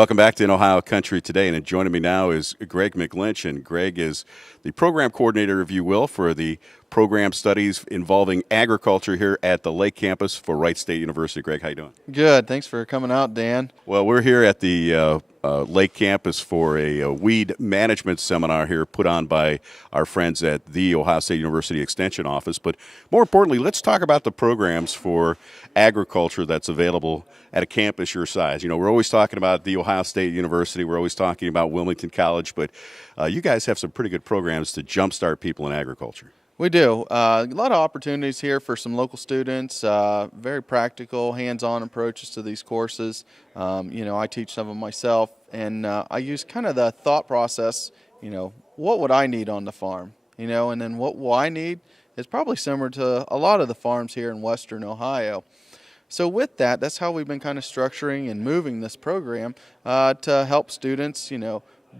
Welcome back to In Ohio Country Today, and joining me now is Greg McLynch, and Greg is the program coordinator, if you will, for the program studies involving agriculture here at the Lake Campus for Wright State University. Greg, how you doing? Good. Thanks for coming out, Dan. Well, we're here at the Lake Campus for a weed management seminar here put on by our friends at the Ohio State University Extension Office. But more importantly, let's talk about the programs for agriculture that's available at a campus your size. You know, we're always talking about the Ohio State University. We're always talking about Wilmington College. But you guys have some pretty good programs to jumpstart people in agriculture. We do. A lot of opportunities here for some local students, very practical, hands-on approaches to these courses. I teach some of them myself, and I use kind of the thought process, what would I need on the farm? And then what will I need is probably similar to a lot of the farms here in Western Ohio. So with that, that's how we've been kind of structuring and moving this program to help students,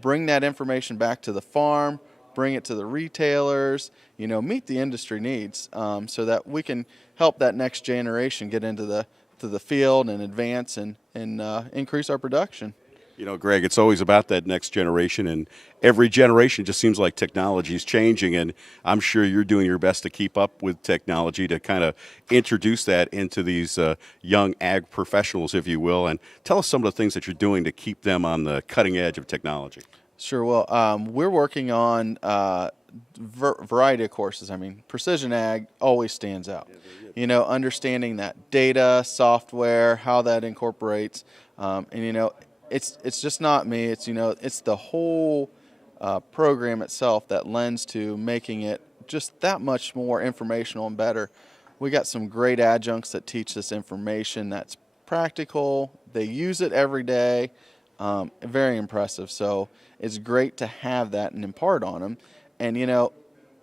bring that information back to the farm, bring it to the retailers, meet the industry needs so that we can help that next generation get into the field and advance and increase our production. You know, Greg, it's always about that next generation, and every generation just seems like technology is changing, and I'm sure you're doing your best to keep up with technology to kind of introduce that into these young ag professionals, if you will, and tell us some of the things that you're doing to keep them on the cutting edge of technology. Sure. Well, we're working on variety of courses. I mean, precision ag always stands out. Understanding that data, software, how that incorporates, it's just not me. It's the whole program itself that lends to making it just that much more informational and better. We got some great adjuncts that teach this information that's practical. They use it every day. Very impressive. So it's great to have that and impart on them. And,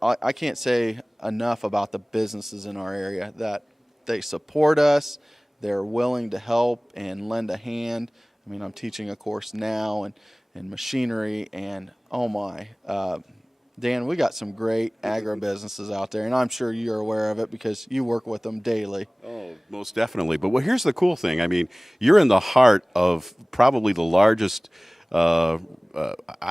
I can't say enough about the businesses in our area that they support us. They're willing to help and lend a hand. I mean, I'm teaching a course now and machinery, and oh my, Dan, we got some great agribusinesses out there, and I'm sure you're aware of it because you work with them daily. Oh, most definitely. But here's the cool thing. I mean, you're in the heart of probably the largest, I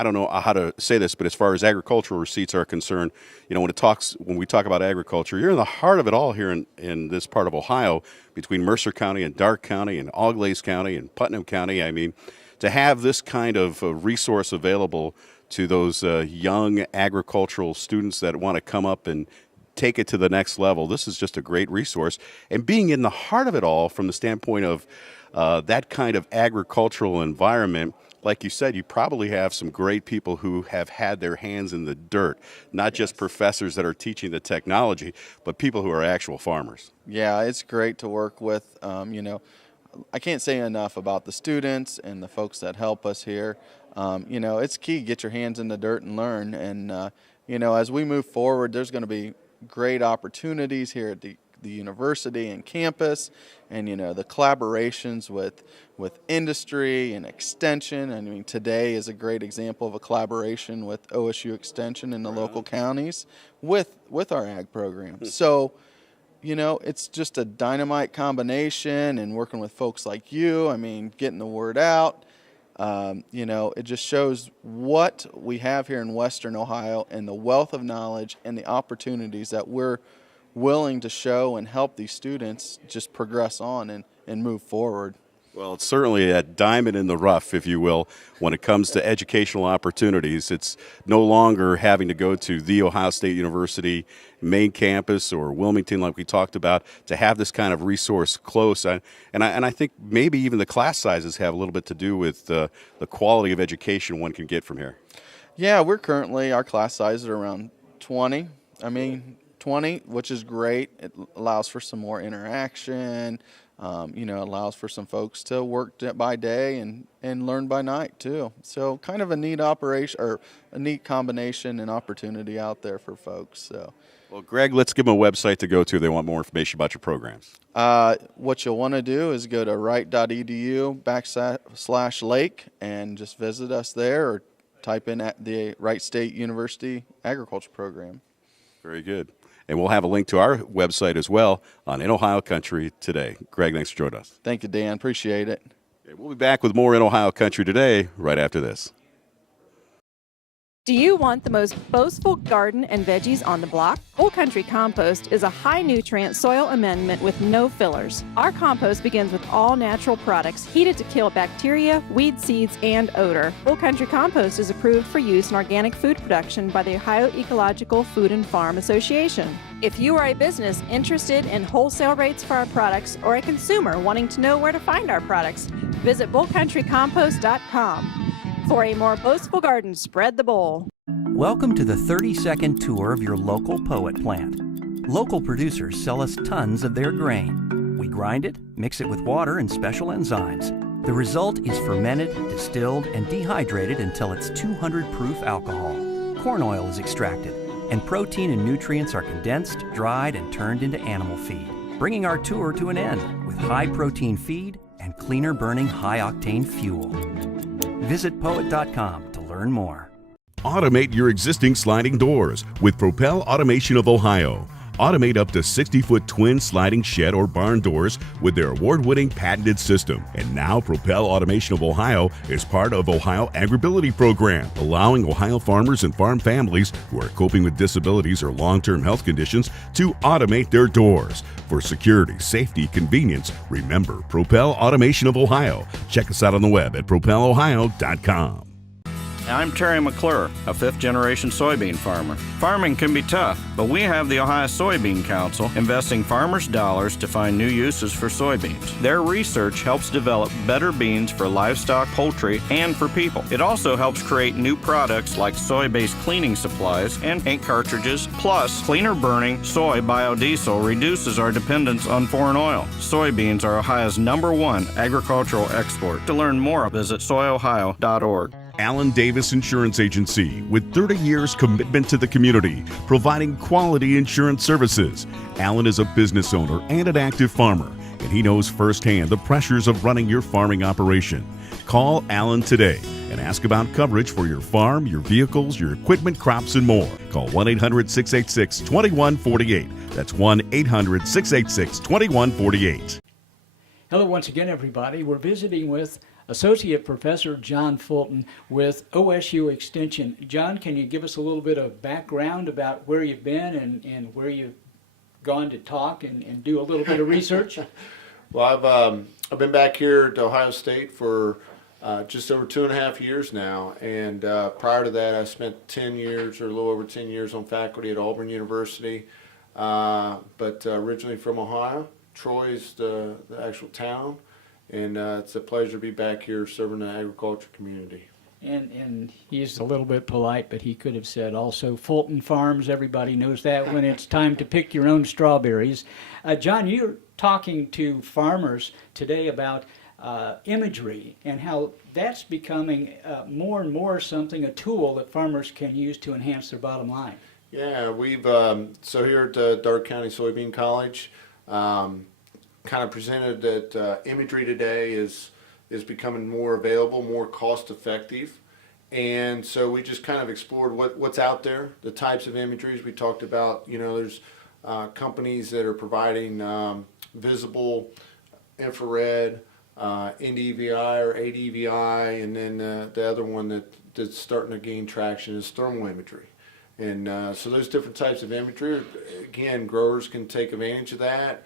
don't know how to say this, but as far as agricultural receipts are concerned, when we talk about agriculture, you're in the heart of it all here in this part of Ohio, between Mercer County and Darke County and Auglaize County and Putnam County. I mean, to have this kind of resource available to those young agricultural students that want to come up and take it to the next level, this is just a great resource. And being in the heart of it all from the standpoint of that kind of agricultural environment, like you said, you probably have some great people who have had their hands in the dirt, not just professors that are teaching the technology, but people who are actual farmers. Yeah, it's great to work with. I can't say enough about the students and the folks that help us here. It's key, get your hands in the dirt and learn. And, as we move forward, there's going to be great opportunities here at the university and campus, and, the collaborations with industry and extension. I mean, today is a great example of a collaboration with OSU Extension in the local counties with our ag program. So, it's just a dynamite combination, and working with folks like you, I mean, getting the word out. It just shows what we have here in Western Ohio and the wealth of knowledge and the opportunities that we're willing to show and help these students just progress on and move forward. Well, it's certainly a diamond in the rough, if you will, when it comes to educational opportunities. It's no longer having to go to the Ohio State University main campus or Wilmington, like we talked about, to have this kind of resource close. And I think maybe even the class sizes have a little bit to do with the quality of education one can get from here. Yeah, our class sizes are around 20. 20, which is great. It allows for some more interaction. Allows for some folks to work by day and learn by night too. So kind of a neat operation, or a neat combination and opportunity out there for folks. So, well, Greg, let's give them a website to go to if they want more information about your programs. What you'll want to do is go to wright.edu/lake and just visit us there, or type in at the Wright State University Agriculture Program. Very good. And we'll have a link to our website as well on In Ohio Country Today. Greg, thanks for joining us. Thank you, Dan. Appreciate it. Okay, we'll be back with more in Ohio Country Today right after this. Do you want the most boastful garden and veggies on the block? Bull Country Compost is a high-nutrient soil amendment with no fillers. Our compost begins with all-natural products heated to kill bacteria, weed seeds, and odor. Bull Country Compost is approved for use in organic food production by the Ohio Ecological Food and Farm Association. If you are a business interested in wholesale rates for our products or a consumer wanting to know where to find our products, visit bullcountrycompost.com. For a more boastful garden, spread the bowl. Welcome to the 30-second tour of your local Poet plant. Local producers sell us tons of their grain. We grind it, mix it with water and special enzymes. The result is fermented, distilled, and dehydrated until it's 200 proof alcohol. Corn oil is extracted, and protein and nutrients are condensed, dried, and turned into animal feed, bringing our tour to an end with high-protein feed and cleaner-burning high-octane fuel. Visit poet.com to learn more. Automate your existing sliding doors with Propel Automation of Ohio. Automate up to 60-foot twin sliding shed or barn doors with their award-winning patented system. And now Propel Automation of Ohio is part of Ohio Agribility Program, allowing Ohio farmers and farm families who are coping with disabilities or long-term health conditions to automate their doors. For security, safety, convenience, remember Propel Automation of Ohio. Check us out on the web at propelohio.com. I'm Terry McClure, a fifth-generation soybean farmer. Farming can be tough, but we have the Ohio Soybean Council investing farmers' dollars to find new uses for soybeans. Their research helps develop better beans for livestock, poultry, and for people. It also helps create new products like soy-based cleaning supplies and paint cartridges. Plus, cleaner-burning soy biodiesel reduces our dependence on foreign oil. Soybeans are Ohio's #1 agricultural export. To learn more, visit soyohio.org. Allen Davis Insurance Agency, with 30 years commitment to the community, providing quality insurance services. Allen is a business owner and an active farmer, and he knows firsthand the pressures of running your farming operation. Call Allen today and ask about coverage for your farm, your vehicles, your equipment, crops, and more. Call 1-800-686-2148. That's 1-800-686-2148. Hello once again, everybody. We're visiting with Associate Professor John Fulton with OSU Extension. John, can you give us a little bit of background about where you've been and where you've gone to talk and do a little bit of research? Well, I've been back here to Ohio State for just over 2.5 years now, and prior to that I spent 10 years or a little over 10 years on faculty at Auburn University, but originally from Ohio. Troy is the actual town. And it's a pleasure to be back here serving the agriculture community. And he's a little bit polite, but he could have said also Fulton Farms. Everybody knows that when it's time to pick your own strawberries. John, you're talking to farmers today about imagery and how that's becoming more and more a tool that farmers can use to enhance their bottom line. Yeah, we've so here at Dark County Soybean College, kind of presented that imagery today is becoming more available, more cost effective, and so we just kind of explored what's out there, the types of imageries we talked about. You know, there's companies that are providing visible infrared, NDVI or ADVI, and then the other one that's starting to gain traction is thermal imagery. And so those different types of imagery, again, growers can take advantage of that.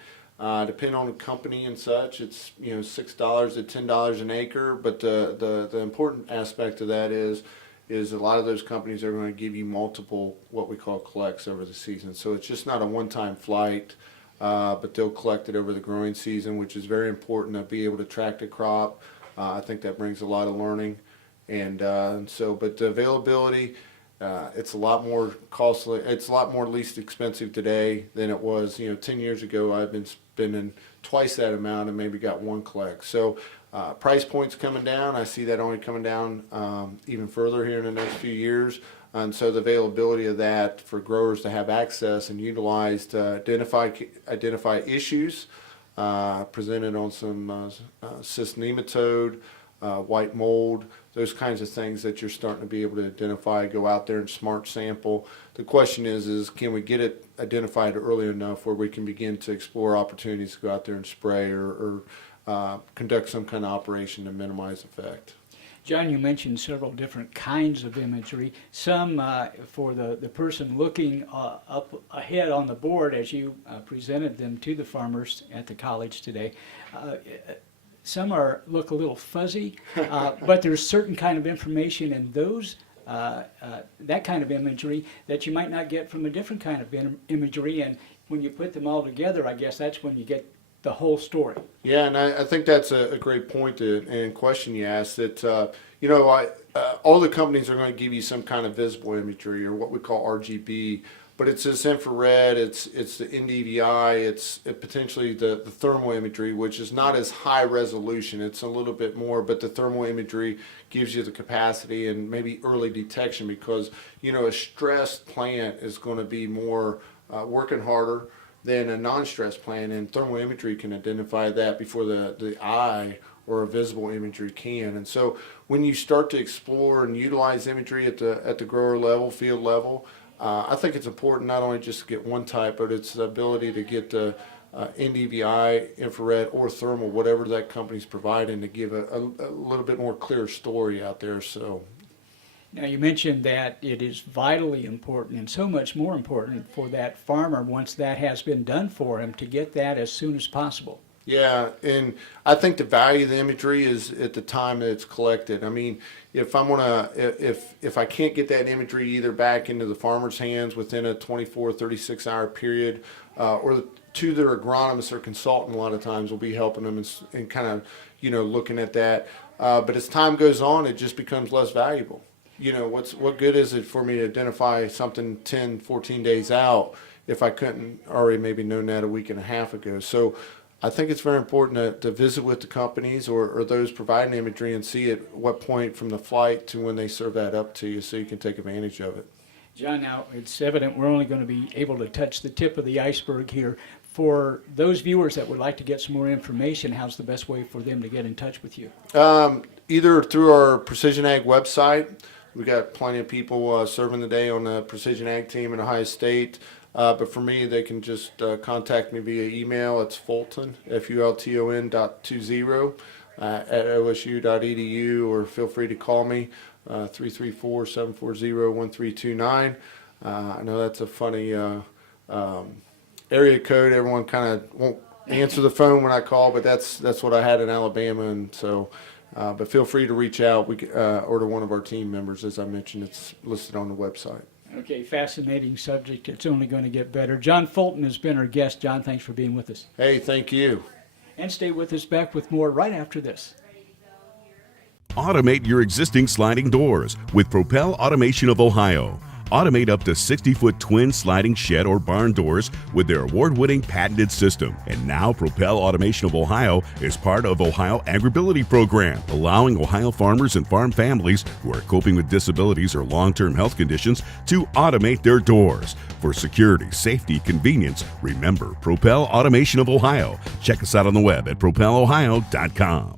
Depending on the company and such, it's $6 to $10 an acre. But the important aspect of that is a lot of those companies are going to give you multiple what we call collects over the season. So it's just not a one-time flight, but they'll collect it over the growing season, which is very important to be able to track the crop. I think that brings a lot of learning, and so. But the availability. It's a lot more costly. It's a lot more least expensive today than it was. 10 years ago, I've been spending twice that amount and maybe got one collect. So price points coming down. I see that only coming down even further here in the next few years. And so the availability of that for growers to have access and utilize to identify issues presented on some cyst nematode, white mold, those kinds of things that you're starting to be able to identify, go out there and smart sample. The question is can we get it identified early enough where we can begin to explore opportunities to go out there and spray or conduct some kind of operation to minimize effect. John, you mentioned several different kinds of imagery. Some for the person looking up ahead on the board as you presented them to the farmers at the college today. Some look a little fuzzy, but there's certain kind of information in those that kind of imagery that you might not get from a different kind of imagery. And when you put them all together, I guess that's when you get the whole story. Yeah, and I think that's a great point and question you asked. That all the companies are going to give you some kind of visible imagery, or what we call RGB, but it's this infrared, it's the NDVI, it's potentially the thermal imagery, which is not as high resolution. It's a little bit more, but the thermal imagery gives you the capacity and maybe early detection, because a stressed plant is going to be more working harder than a non-stressed plant, and thermal imagery can identify that before the eye or a visible imagery can. And so when you start to explore and utilize imagery at the grower level, field level, I think it's important not only just to get one type, but it's the ability to get the NDVI, infrared, or thermal, whatever that company's providing, to give a little bit more clear story out there. So. Now, you mentioned that it is vitally important and so much more important for that farmer, once that has been done for him, to get that as soon as possible. Yeah, and I think the value of the imagery is at the time that it's collected. I mean, if I can't get that imagery either back into the farmer's hands within a 24, 36-hour period, or to their agronomist or consultant, a lot of times will be helping them and kind of, looking at that. But as time goes on, it just becomes less valuable. What good is it for me to identify something 10, 14 days out if I couldn't already maybe known that a week and a half ago? So I think it's very important to visit with the companies or those providing imagery and see at what point from the flight to when they serve that up to you, so you can take advantage of it. John, now it's evident we're only going to be able to touch the tip of the iceberg here. For those viewers that would like to get some more information, how's the best way for them to get in touch with you? Either through our Precision Ag website. We got plenty of people serving the day on the Precision Ag team in Ohio State. But for me, they can just contact me via email. It's Fulton, FULTON.20 at OSU.edu, or feel free to call me, 334-740-1329. I know that's a funny area code. Everyone kind of won't answer the phone when I call, but that's what I had in Alabama, and so. But feel free to reach out or to one of our team members. As I mentioned, it's listed on the website. Okay, fascinating subject. It's only going to get better. John Fulton has been our guest. John, thanks for being with us. Hey, thank you. And stay with us, back with more right after this. Automate your existing sliding doors with Propel Automation of Ohio. Automate up to 60-foot twin sliding shed or barn doors with their award-winning patented system. And now Propel Automation of Ohio is part of Ohio Agribility Program, allowing Ohio farmers and farm families who are coping with disabilities or long-term health conditions to automate their doors. For security, safety, convenience, remember Propel Automation of Ohio. Check us out on the web at propelohio.com.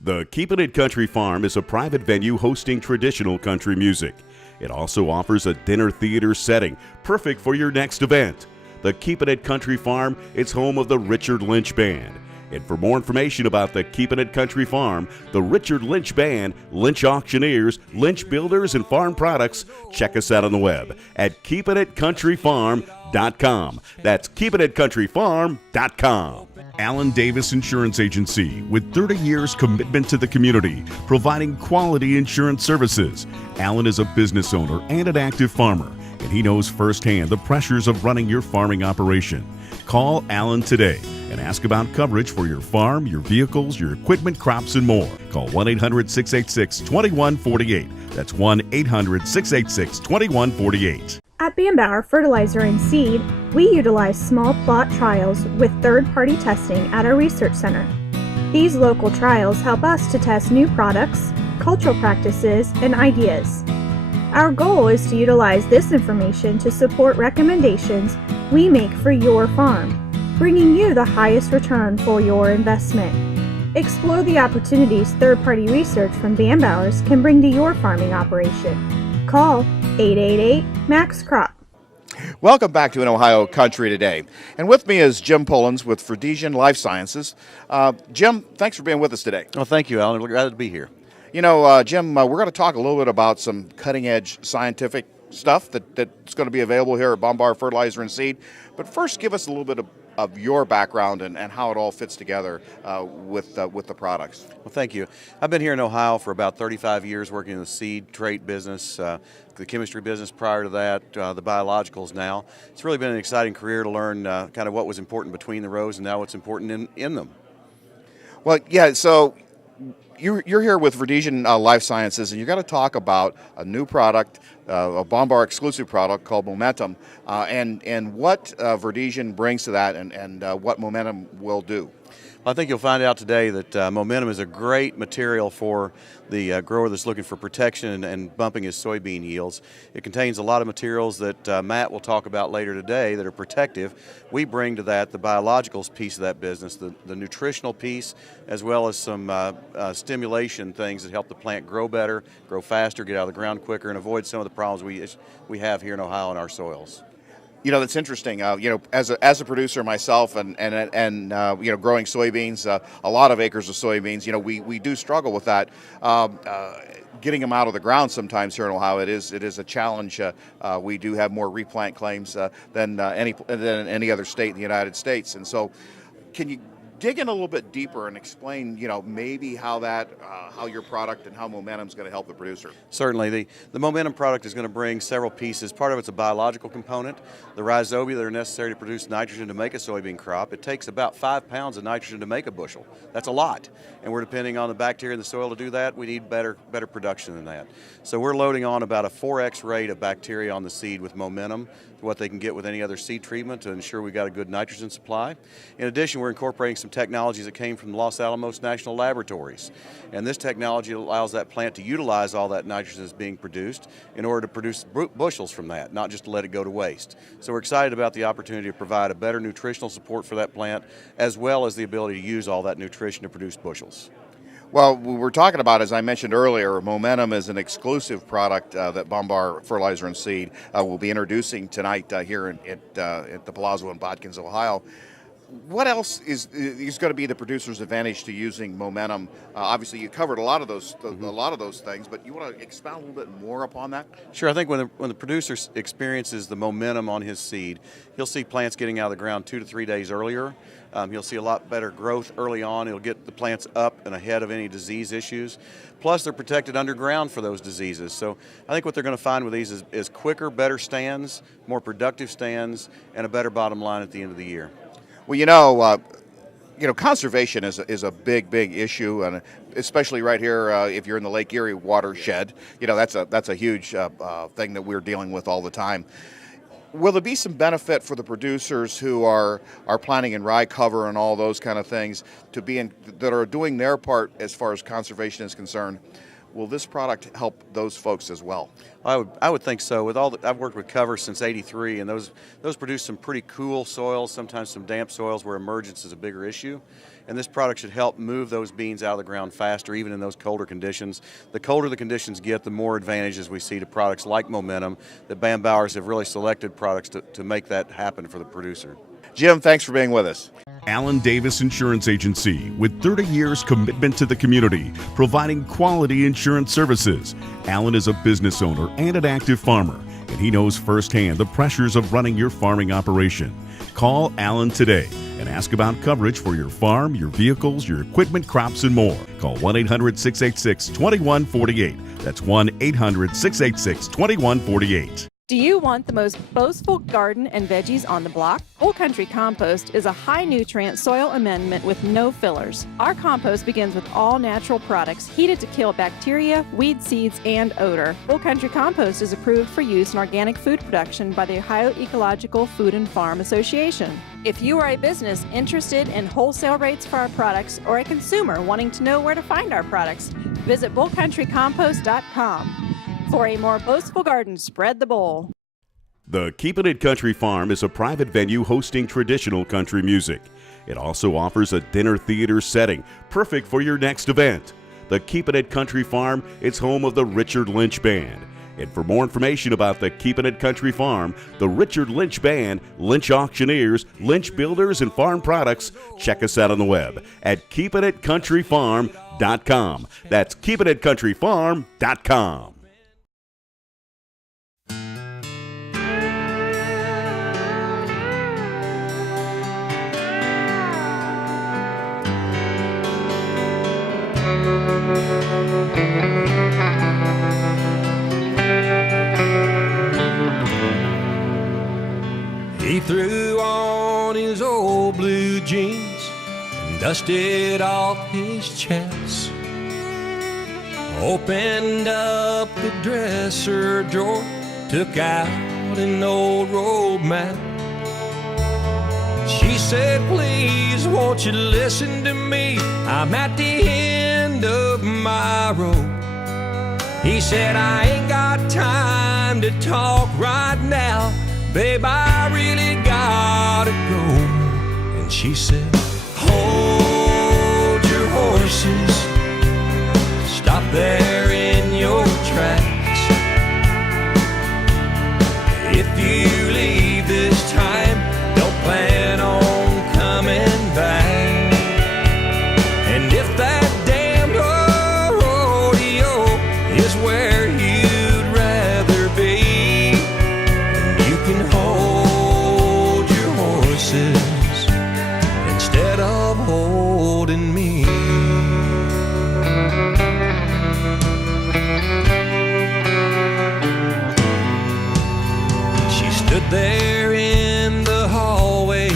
The Keepin' It Country Farm is a private venue hosting traditional country music. It also offers a dinner theater setting, perfect for your next event. The Keepin' It Country Farm is home of the Richard Lynch Band. And for more information about the Keepin' It Country Farm, the Richard Lynch Band, Lynch Auctioneers, Lynch Builders, and Farm Products, check us out on the web at keepinitcountryfarm.com. That's keepinitcountryfarm.com. Allen Davis Insurance Agency, with 30 years commitment to the community, providing quality insurance services. Allen is a business owner and an active farmer, and he knows firsthand the pressures of running your farming operation. Call Allen today and ask about coverage for your farm, your vehicles, your equipment, crops, and more. Call 1-800-686-2148. That's 1-800-686-2148. At Bambauer Fertilizer and Seed, we utilize small plot trials with third-party testing at our research center. These local trials help us to test new products, cultural practices, and ideas. Our goal is to utilize this information to support recommendations we make for your farm, bringing you the highest return for your investment. Explore the opportunities third-party research from Bambauer's can bring to your farming operation. Call 888-MAX-CROP. Welcome back to In Ohio Country Today. And with me is Jim Pullins with Verdesian Life Sciences. Jim, thanks for being with us today. Well, thank you, Alan. We're glad to be here. You know, Jim, we're going to talk a little bit about some cutting-edge scientific stuff that's going to be available here at Bombard Fertilizer and Seed. But first, give us a little bit of your background and how it all fits together with the products. Well, thank you. I've been here in Ohio for about 35 years working in the seed trait business, the chemistry business prior to that, the biologicals now. It's really been an exciting career to learn kind of what was important between the rows and now what's important in them. Well, yeah, so you're here with Verdesian Life Sciences, and you're going to talk about a new product, a Bombard exclusive product called Momentum, and what Verdesian brings to that and what Momentum will do. Well, I think you'll find out today that Momentum is a great material for the grower that's looking for protection and bumping his soybean yields. It contains a lot of materials that Matt will talk about later today that are protective. We bring to that the biologicals piece of that business, the nutritional piece, as well as some stimulation things that help the plant grow better, grow faster, get out of the ground quicker, and avoid some of the problems we have here in Ohio in our soils. You know, that's interesting. You know, as a producer myself, and you know, growing soybeans, a lot of acres of soybeans. You know, we do struggle with that. Getting them out of the ground sometimes here in Ohio, it is a challenge. We do have more replant claims than any other state in the United States, and so can you dig in a little bit deeper and explain, you know, maybe how your product and how Momentum is going to help the producer? Certainly. The Momentum product is going to bring several pieces. Part of it's a biological component, the rhizobia that are necessary to produce nitrogen to make a soybean crop. It takes about 5 pounds of nitrogen to make a bushel. That's a lot. And we're depending on the bacteria in the soil to do that. We need better production than that. So we're loading on about a 4x rate of bacteria on the seed with Momentum, what they can get with any other seed treatment to ensure we got a good nitrogen supply. In addition, we're incorporating some technologies that came from the Los Alamos National Laboratories. And this technology allows that plant to utilize all that nitrogen that's being produced in order to produce bushels from that, not just to let it go to waste. So we're excited about the opportunity to provide a better nutritional support for that plant, as well as the ability to use all that nutrition to produce bushels. Well, we're talking about, as I mentioned earlier, Momentum is an exclusive product that Bombard Fertilizer and Seed will be introducing tonight here at the Palazzo in Bodkins, Ohio. What else is going to be the producer's advantage to using Momentum? Obviously, you covered a lot of those things, but you want to expound a little bit more upon that? Sure. I think when the producer experiences the momentum on his seed, he'll see plants getting out of the ground 2 to 3 days earlier. He'll see a lot better growth early on. It'll get the plants up and ahead of any disease issues. Plus, they're protected underground for those diseases. So I think what they're going to find with these is quicker, better stands, more productive stands, and a better bottom line at the end of the year. Well, you know, conservation is a big issue, and especially right here, if you're in the Lake Erie watershed, you know, that's a huge thing that we're dealing with all the time. Will there be some benefit for the producers who are planting in rye cover and all those kind of things that are doing their part as far as conservation is concerned? Will this product help those folks as well? I would think so. I've worked with cover since '83, and those produce some pretty cool soils, sometimes some damp soils where emergence is a bigger issue. And this product should help move those beans out of the ground faster, even in those colder conditions. The colder the conditions get, the more advantages we see to products like Momentum, that Bambauers have really selected products to make that happen for the producer. Jim, thanks for being with us. Allen Davis Insurance Agency, with 30 years commitment to the community, providing quality insurance services. Allen is a business owner and an active farmer, and he knows firsthand the pressures of running your farming operation. Call Allen today and ask about coverage for your farm, your vehicles, your equipment, crops, and more. Call 1-800-686-2148. That's 1-800-686-2148. Do you want the most boastful garden and veggies on the block? Whole Country Compost is a high-nutrient soil amendment with no fillers. Our compost begins with all natural products heated to kill bacteria, weed seeds, and odor. Whole Country Compost is approved for use in organic food production by the Ohio Ecological Food and Farm Association. If you are a business interested in wholesale rates for our products or a consumer wanting to know where to find our products, visit bullcountrycompost.com. For a more boastful garden, spread the bowl. The Keepin' It Country Farm is a private venue hosting traditional country music. It also offers a dinner theater setting, perfect for your next event. The Keepin' It Country Farm is home of the Richard Lynch Band. And for more information about the Keepin' It Country Farm, the Richard Lynch Band, Lynch Auctioneers, Lynch Builders, and Farm Products, check us out on the web at keepingitcountryfarm.com. That's keepingitcountryfarm.com. He threw on his old blue jeans and dusted off his chaps. Opened up the dresser drawer, took out an old road map. She said, please, won't you listen to me? I'm at the end of my road. He said, I ain't got time to talk right now. Babe, I really gotta go. And she said, hold your horses, stop there in your tracks. If you leave this time, don't plan on coming back. And if that damn rodeo is where you'd rather be, you can hold your horses instead of holding me. She stood there in the hallway,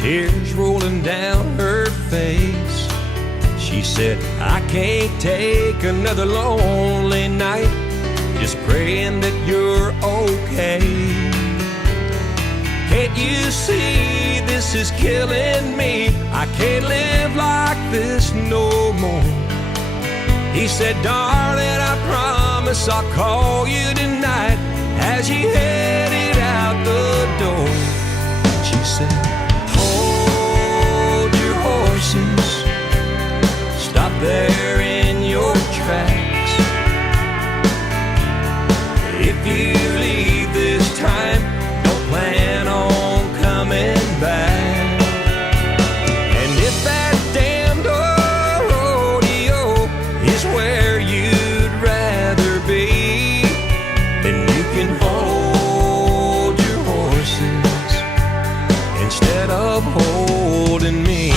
tears rolling down her face. She said, I can't take another lonely night, just praying that you're okay. Can't you see this is killing me? I can't live like this no more. He said, darling, I promise I'll call you tonight, as he headed out the door. And she said, hold your horses, stop there in your tracks. If you leave this time, don't plan on coming back. And if that damned rodeo is where you'd rather be, then you can hold your horses instead of holding me.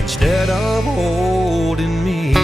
Instead of holding me.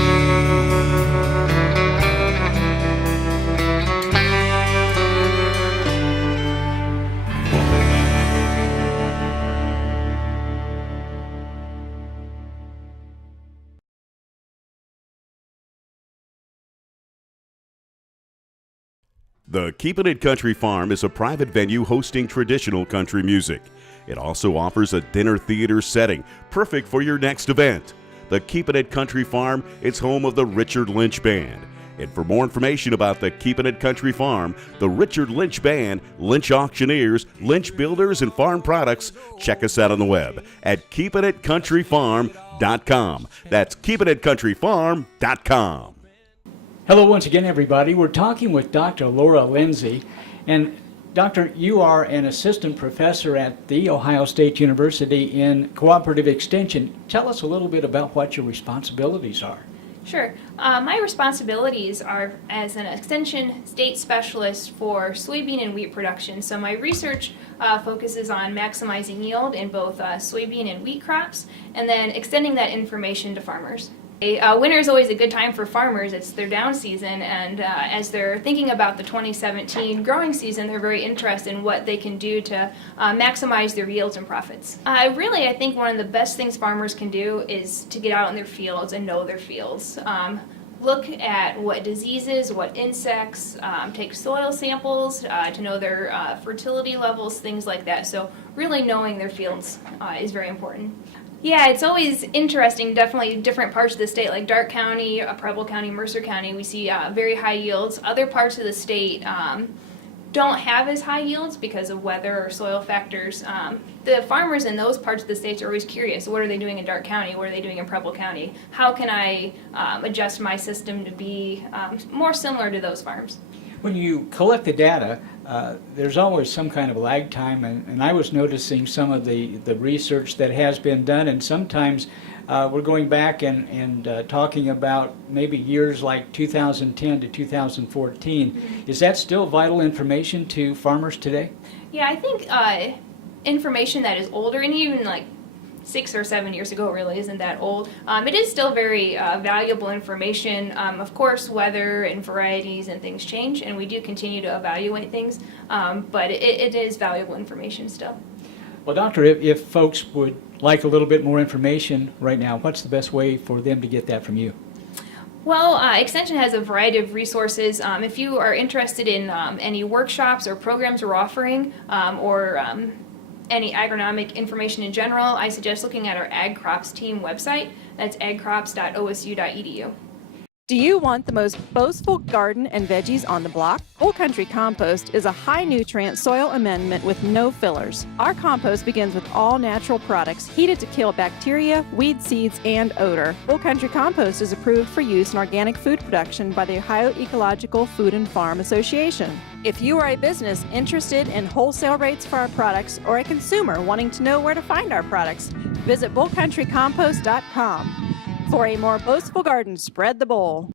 The Keepin' It Country Farm is a private venue hosting traditional country music. It also offers a dinner theater setting, perfect for your next event. The Keepin' It Country Farm is home of the Richard Lynch Band. And for more information about the Keepin' It Country Farm, the Richard Lynch Band, Lynch Auctioneers, Lynch Builders, and Farm Products, check us out on the web at keepingitcountryfarm.com. That's keepingitcountryfarm.com. Hello once again, everybody. We're talking with Dr. Laura Lindsay. And Doctor, you are an assistant professor at The Ohio State University in Cooperative Extension. Tell us a little bit about what your responsibilities are. Sure. My responsibilities are as an extension state specialist for soybean and wheat production. So my research focuses on maximizing yield in both soybean and wheat crops, and then extending that information to farmers. Winter is always a good time for farmers. It's their down season, and as they're thinking about the 2017 growing season, they're very interested in what they can do to maximize their yields and profits. Really, I think one of the best things farmers can do is to get out in their fields and know their fields. Look at what diseases, what insects, take soil samples to know their fertility levels, things like that. So really knowing their fields is very important. Yeah, it's always interesting, definitely different parts of the state, like Darke County, Preble County, Mercer County, we see very high yields. Other parts of the state don't have as high yields because of weather or soil factors. The farmers in those parts of the states are always curious. What are they doing in Darke County? What are they doing in Preble County? How can I adjust my system to be more similar to those farms? When you collect the data, there's always some kind of lag time, and I was noticing some of the research that has been done, and sometimes we're going back and talking about maybe years like 2010 to 2014. Mm-hmm. Is that still vital information to farmers today? Yeah, I think information that is older, and even like 6 or 7 years ago really isn't that old. It is still very valuable information. Of course, weather and varieties and things change, and we do continue to evaluate things, but it is valuable information still. Well, Doctor, if folks would like a little bit more information right now, what's the best way for them to get that from you? Well, Extension has a variety of resources. If you are interested in any workshops or programs we're offering, or any agronomic information in general, I suggest looking at our Ag Crops team website. That's agcrops.osu.edu. Do you want the most boastful garden and veggies on the block? Whole Country Compost is a high-nutrient soil amendment with no fillers. Our compost begins with all natural products heated to kill bacteria, weed seeds, and odor. Whole Country Compost is approved for use in organic food production by the Ohio Ecological Food and Farm Association. If you are a business interested in wholesale rates for our products or a consumer wanting to know where to find our products, visit bullcountrycompost.com. For a more boastful garden, spread the bowl.